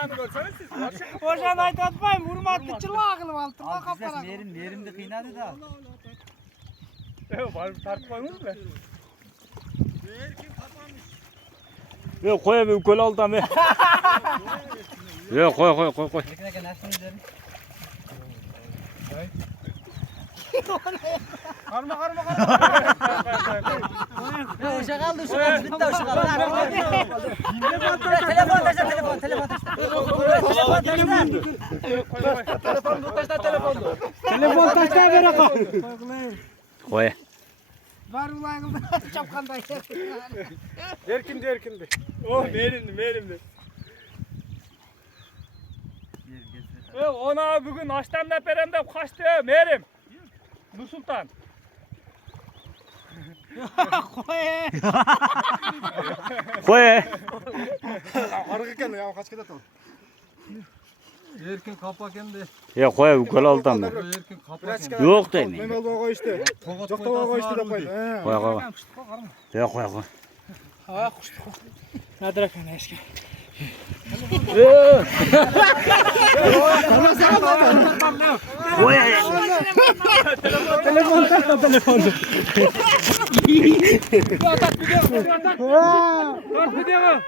Ayağını görseniz siz. Hoşan ayt atmayın. Vurmadı çıla kılıp aldı. Bak kapara. Yerimde kıynadı da. Evet var bir tartmayınız mı? Yok koy bir kol aldı mı? Yok koy. Bekle nasıl gidelim? Karma. Ya uşak aldı uşak. Bitti uşak aldı. Telefon taşla. Telefon taşla bere koy. Koy. Var ulan çapkanda yer. Derkindi. Oh verimli. Ona bugün açtamda peremde kaçtı merim. Nursultan. Koy. Arıkken ya kaç kere tamam. Erkin kapak hem de. Ya koy bir kol aldı mı? Erkin kapak hem de. Yok değil mi? Mehmet Baba işte. Çok da Baba işte de koy. Koy. Ya koy. Ha kuştu. Nadir efendim eski. Koy. Telefon takma telefonu. Dört video mu?